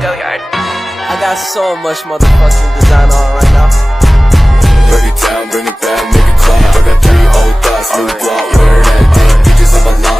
go yard. I got so much motherfucking design on right now. Break it down, bring it back, make it clap. I got 3 old thoughts, new guap, wear that thing, bitches on my line.